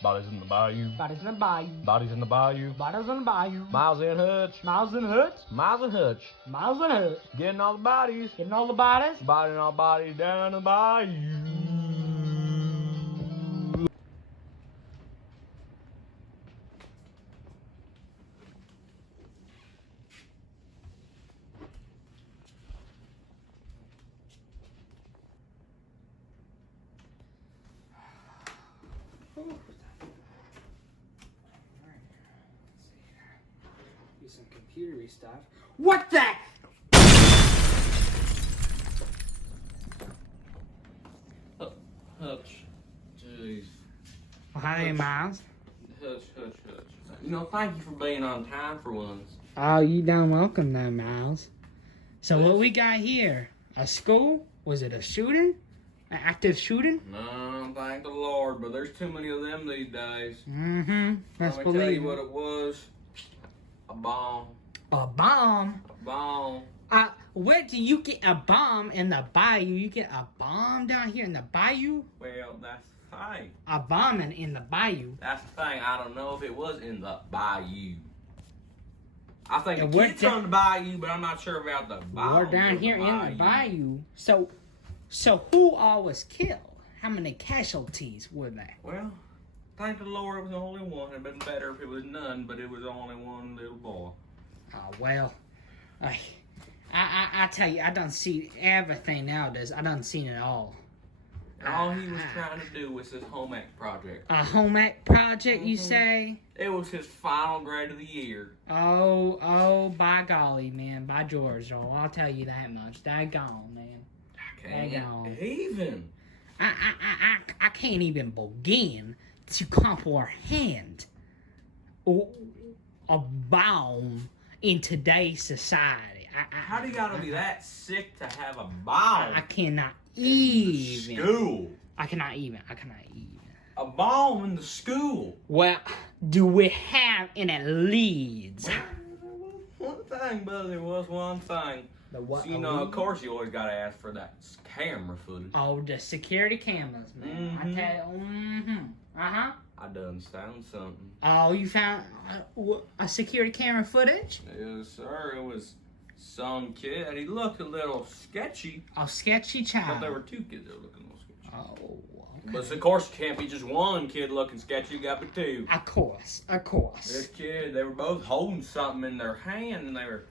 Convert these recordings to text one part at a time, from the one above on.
Bodies in the bayou. Bodies in the bayou. Bodies in the bayou. Bodies in the bayou. Miles and Hutch. Miles and Hutch. Miles and Hutch. Miles and Hutch. Getting all the bodies. Getting all the bodies. Bodies all bodies down the bayou. Do some computery stuff. What the? Hutch. Jeez. Well, hi, Miles. Hutch. You know, thank you for being on time for once. Oh, you done welcome though, Miles. So what we got here? A school? Was it a shooting? An active shooting? No, thank the Lord, but there's too many of them these days. Mm-hmm. Let's Let me tell you believe what it was. A bomb. a bomb. A bomb. Where do you get a bomb in the bayou? You get a bomb down here in the bayou? Well, that's the thing. A bomb in the bayou. That's the thing. I don't know if it was in the bayou. I think And the we're kid's from the bayou, but I'm not sure about the bomb. We're down of here in the bayou. So who all was killed? How many casualties were there? Well, thank the Lord it was only one. It'd been better if it was none, but it was only one little boy. Oh well, I tell you, I done see everything nowadays. I done seen it all. And all he was trying to do was his home ec project. A home ec project, you say? It was his final grade of the year. Oh, by golly, man, by George, oh, I'll tell you that much. Daggone, man. I can't even. I can't even begin to comprehend a bomb in today's society. How do you gotta be that sick to have a bomb? I cannot even. School. I cannot even. A bomb in the school. Well, do we have any leads? One thing, buddy, there was one thing. The what? So, you know, of course, you always gotta ask for that camera footage. Oh, the security cameras, man. I tell you. I done found something. Oh, you found a security camera footage? Yes, sir. It was some kid. He looked a little sketchy. Oh, sketchy child. But there were two kids that were looking a little sketchy. Oh, okay. But of course, it can't be just one kid looking sketchy. You got to be two. Of course. This kid, they were both holding something in their hand, and they were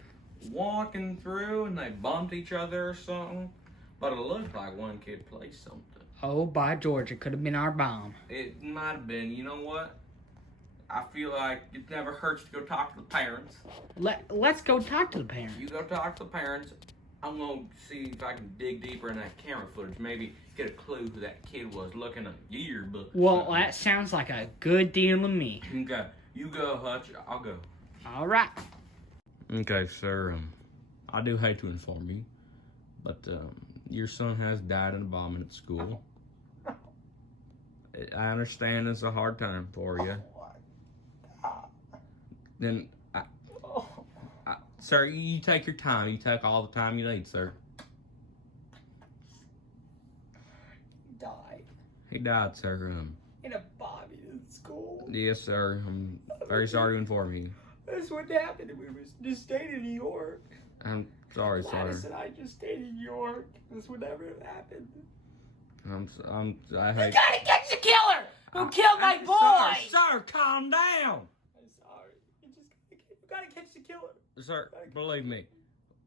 walking through, and they bumped each other or something. But it looked like one kid placed something. Oh, by George, it could have been our bomb. It might have been. You know what? I feel like it never hurts to go talk to the parents. Let's go talk to the parents. You go talk to the parents. I'm going to see if I can dig deeper in that camera footage. Maybe get a clue who that kid was looking at the yearbook. Well, that sounds like a good deal to me. Okay. You go, Hutch. I'll go. All right. Okay, sir. I do hate to inform you, but your son has died in a bombing at school. I understand it's a hard time for you. Then, sir, you take your time. You take all the time you need, sir. He died, sir. In a bombing in school. Yes, sir. I'm very sorry to inform you. That's what happened. We just stayed in New York. I'm sorry, sir. Gladys and I just stayed in New York. That's what never happened. I hate. You gotta catch the killer who killed my boy. Sir, calm down. I'm sorry. You gotta catch the killer. Sir, believe me,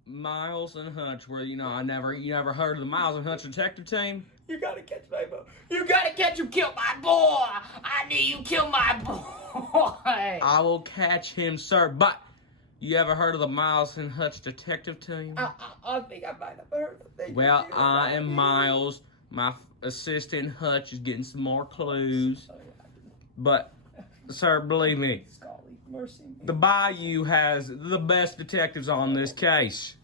Miles and Hutch were, you never heard of the Miles and Hutch detective team? You gotta catch my boy. You gotta catch who killed my boy. I knew you killed my boy. I will catch him, sir. But you ever heard of the Miles and Hutch detective team? I think I might have heard of it. Well, I am Miles. My assistant Hutch is getting some more clues. But, sir, believe me, the Bayou has the best detectives on this case.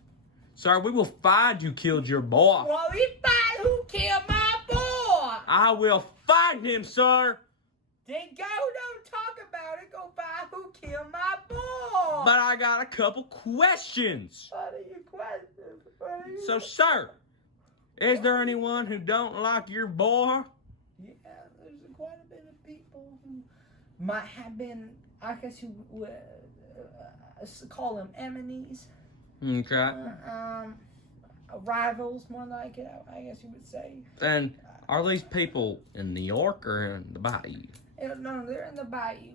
Sir, we will find who killed your boy. Well, we find who killed my boy. I will find him, sir. Then don't talk about it. Go find who killed my boy. But I got a couple questions. What are your questions? So, sir, is there anyone who don't like your boy? Yeah, there's quite a bit of people who might have been, I guess you would call them enemies. Okay. Rivals, more like it, I guess you would say. And are these people in New York or in the bayou? No, they're in the bayou.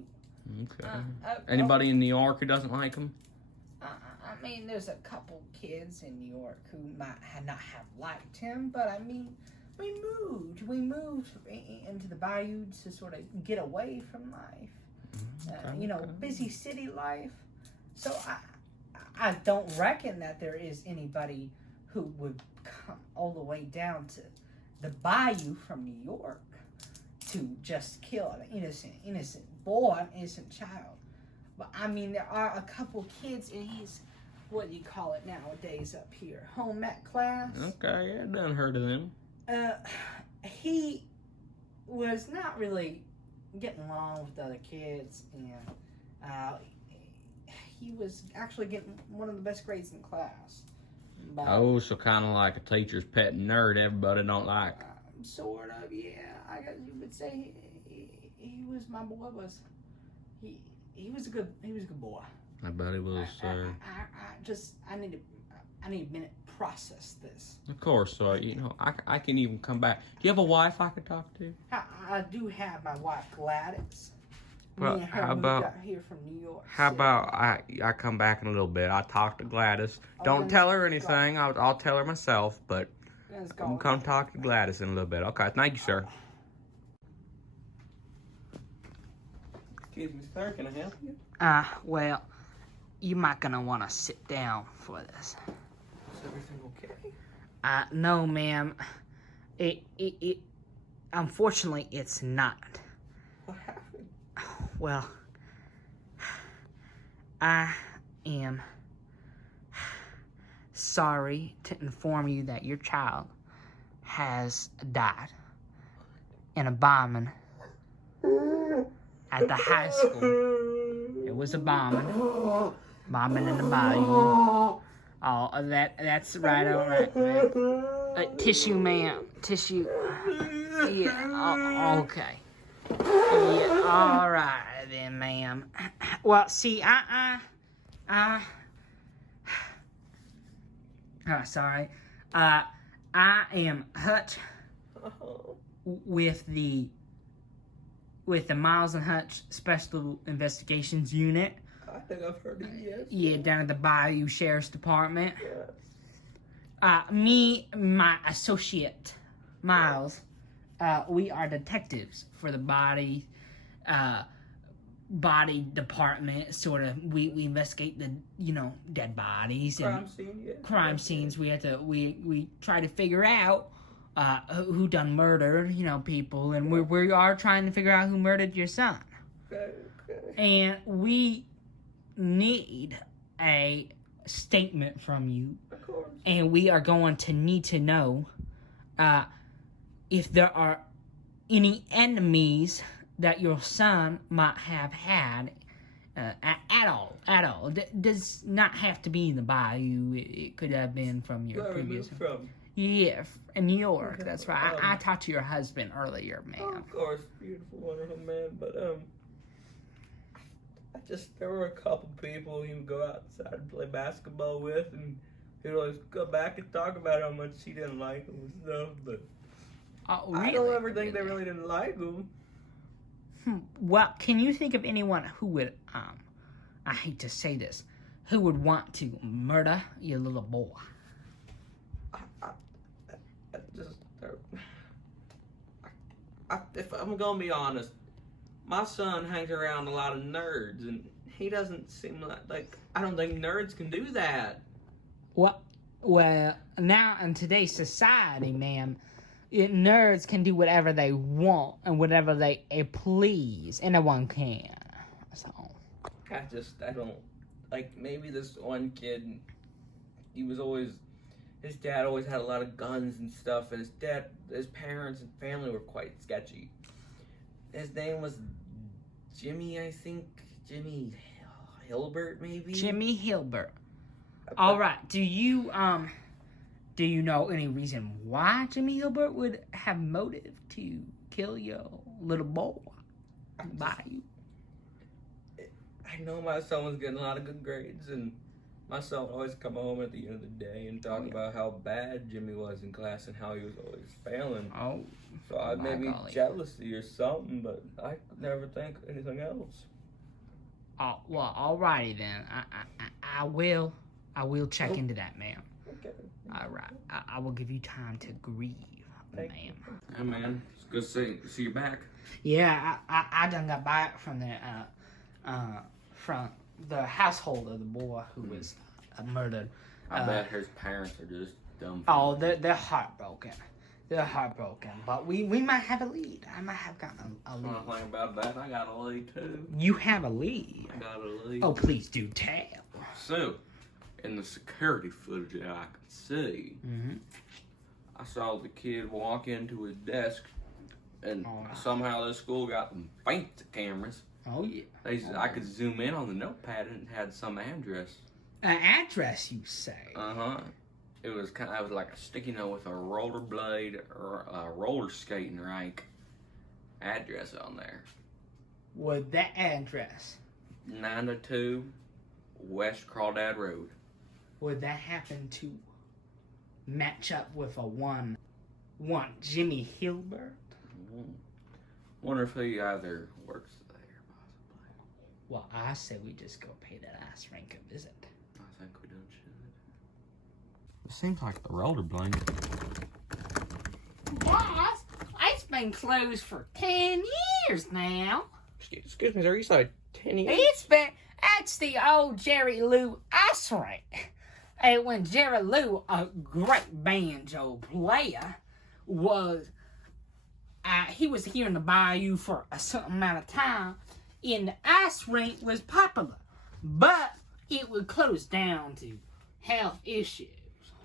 Okay. Anybody in New York who doesn't like them? I mean, there's a couple kids in New York who might not have liked him, but I mean, we moved into the bayou to sort of get away from life. You know, busy city life. So I don't reckon that there is anybody who would come all the way down to the bayou from New York to just kill an innocent boy, an innocent child. But I mean, there are a couple kids in his, what do you call it nowadays up here, home ec class. Okay, yeah, done heard of them. He was not really getting along with the other kids, and he was actually getting one of the best grades in class. But, Oh, so kind of like a teacher's pet nerd everybody don't like. Sort of, yeah. I guess you would say he was my boy. He was a good boy. I bet it was, sir. I need a minute to process this. Of course, so you know I can even come back. Do you have a wife I could talk to? I do have my wife Gladys. Well, Me and her how moved about- out here from New York. How City. about I come back in a little bit? I talk to Gladys. Don't tell her anything. I'll tell her myself, but Let's I'm go. come talk to Gladys in a little bit. Okay, thank you, sir. Excuse me, sir. Can I help you? Well, you might gonna want to sit down for this. Is everything okay? No, ma'am. It unfortunately, it's not. What happened? Well, I am sorry to inform you that your child has died in a bombing at the high school. It was a bombing in the bayou. Oh, that's right, all right, man. Tissue, ma'am. Tissue. Yeah, okay. Yeah, all right then, ma'am. Well, see, sorry. I am Hutch with the Miles and Hutch Special Investigations Unit. I think I've heard it, yes. Yeah, down at the Bayou Sheriff's Department. Me, my associate, Miles, we are detectives for the body department. Sort of, we investigate the dead bodies and crime scenes. We have to we try to figure out who done murdered people, and we are trying to figure out who murdered your son. Okay. And we need a statement from you, Of course. and we are going to need to know if there are any enemies that your son might have had at all. Does not have to be in the bayou. It could have been from your previous. From? Yeah, in New York. Okay. That's right. I talked to your husband earlier, Oh, ma'am. of course, beautiful, wonderful man. But there were a couple people he would go outside and play basketball with, and he'd always go back and talk about how much he didn't like him and stuff. But Oh, I don't ever think they really didn't like him. Well, can you think of anyone who would, I hate to say this, who would want to murder your little boy? If I'm gonna be honest, my son hangs around a lot of nerds, and he doesn't seem like I don't think nerds can do that. Well, now in today's society, ma'am, nerds can do whatever they want and whatever they please. Anyone can. So. I don't like. Maybe this one kid, his dad always had a lot of guns and stuff, and his parents and family were quite sketchy. His name was Jimmy, I think. Jimmy Hilbert, maybe? Jimmy Hilbert. All right. Do you know any reason why Jimmy Hilbert would have motive to kill your little boy? I know my son was getting a lot of good grades, and my son would always come home at the end of the day and talk about how bad Jimmy was in class and how he was always failing. Oh. So I maybe jealousy or something, but I could never think anything else. Oh, well, alrighty then. I will check into that, ma'am. Okay. All right. I will give you time to grieve, ma'am. Hey, man. It's good to see you back. Yeah, I done got back from the household of the boy who was murdered. I bet his parents are just dumb. Oh, they're heartbroken. They're heartbroken. But we might have a lead. I might have gotten a lead. When I think about that, I got a lead too. You have a lead? I got a lead. Oh, please do tell. So, in the security footage that I can see, I saw the kid walk into his desk, and somehow this school got them fancy cameras. Oh, yeah. I could zoom in on the notepad and it had some address. An address, you say? Uh-huh. It was like a sticky note with a rollerblade or a roller skating rink address on there. Would that address? 902 West Crawdad Road. Would that happen to match up with a one Jimmy Hilbert? Wonder if he either works there, possibly. Well, I say we just go pay that ass rank a visit. I think we done should. It seems like the rollerblade. Guys, it's been closed for 10 years now. Excuse me, sir. You said 10 years? That's the old Jerry Lou ice rink. And when Jerry Lou, a great banjo player, he was here in the bayou for a certain amount of time, and the ice rink was popular, but it would close down to health issues.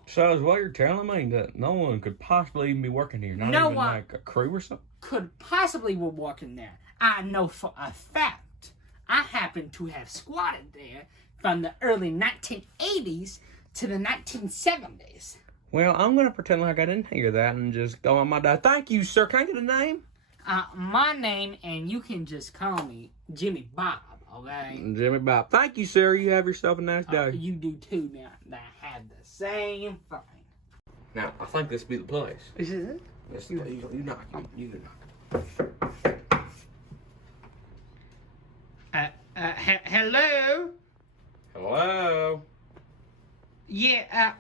So is what you're telling me that no one could possibly even be working here? Not No even one like a crew or something? Could possibly be working there. I know for a fact. I happen to have squatted there from the early 1980s to the 1970s. Well, I'm going to pretend like I didn't hear that and just go on my day. Thank you, sir. Can I get a name? My name, and you can just call me Jimmy Bob, okay? Jimmy Bob. Thank you, sir. You have yourself a nice day. You do too, now. I have the same thing. Now, I think this be the place. Is it? Yes, you knock. You knock. Hello? Hello? Yeah,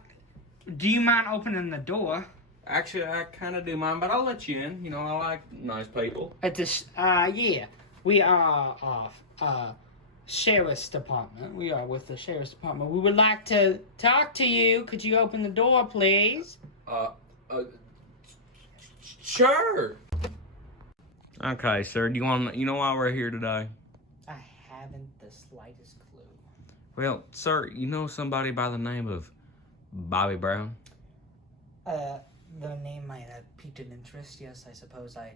do you mind opening the door? Actually, I kind of do mind, but I'll let you in. You know, I like nice people. Yeah. We are, Sheriff's Department. We are with the Sheriff's Department. We would like to talk to you. Could you open the door, please? Sure. Okay, sir. You know why we're here today? I haven't the slightest clue. Well, sir, you know somebody by the name of Bobby Brown? The name might have piqued an interest. Yes, I suppose I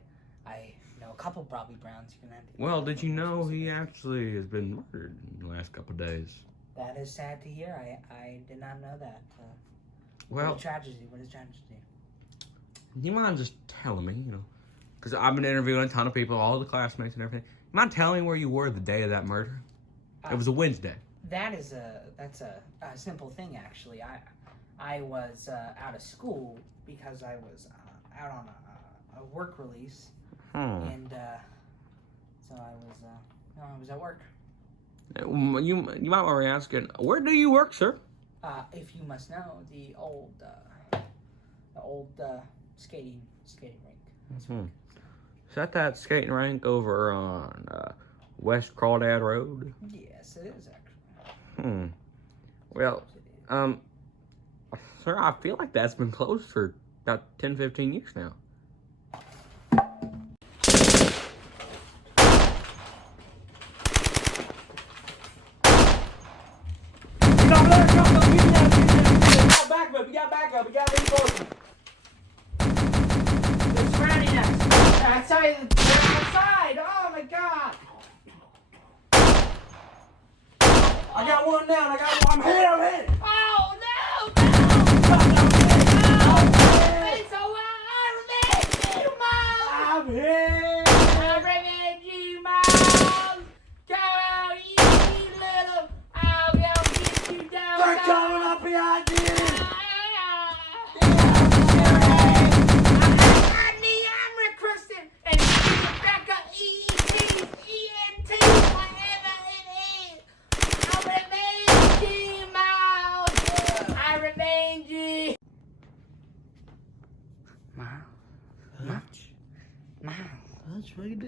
know a couple Bobby Browns. You're gonna have to. Well, did you know he actually has been murdered in the last couple of days? That is sad to hear. I did not know that. Well, what a tragedy. What a tragedy. You mind just telling me, you know, because I've been interviewing a ton of people, all the classmates and everything. You mind telling me where you were the day of that murder? It was a Wednesday. That's a simple thing, actually. I was out of school because I was out on a work release, and so I was at work. You might want to be asking, where do you work, sir? If you must know, the old skating rink. Is that skating rink over on West Crawdad Road? Yes, it is actually. Well, sir, I feel like that's been closed for about 10, 15 years now. We got reinforcements. They're surrounding us. Outside. They're outside. Oh my god. I got one down. I'm hit. Oh no. It's so I revenge you, Mom. I'm hit. I revenge you, Mom. Go out, you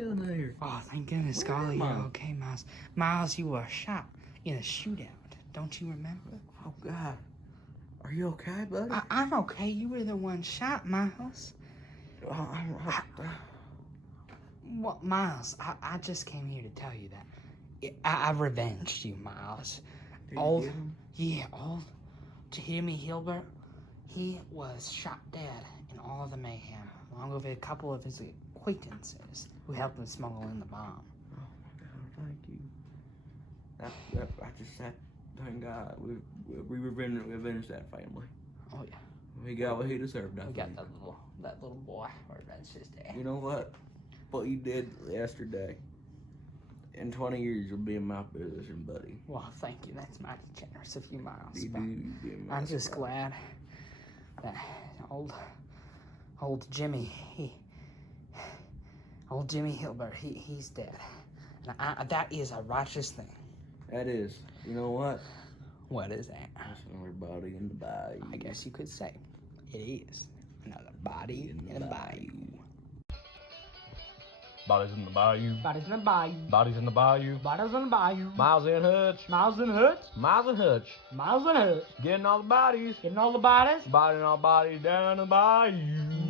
doing there? Oh, thank goodness, Scully, you're okay, Miles. Miles, you were shot in a shootout. Don't you remember? Oh, God. Are you okay, buddy? I'm okay. You were the one shot, Miles. Well, Miles, I just came here to tell you that. I revenged you, Miles. Old Jimmy Hilbert, he was shot dead in all of the mayhem, along with a couple of his acquaintances who helped him smuggle in the bomb. Oh, my God, thank you. Thank God, we revenged that family. Oh, yeah. We got what he deserved, I We think. got that little boy. Revenged his dad. You know what? What you did yesterday, in 20 years, you'll be in my position, buddy. Well, thank you. That's mighty generous of you, Miles. You But do be in my I'm just spot. glad that old Jimmy, old Jimmy Hilbert, he's dead. And that is a righteous thing. That is. You know what? What is that? That's another body in the bayou. I guess you could say it is another body in the bayou. Bodies in the bayou. Bodies in the bayou. Bodies in the bayou. Bodies in the bayou. Miles and Hutch. Miles and Hutch. Miles and Hutch. Miles and Hutch. Getting all the bodies. Getting all the bodies. Biting all bodies down the bayou.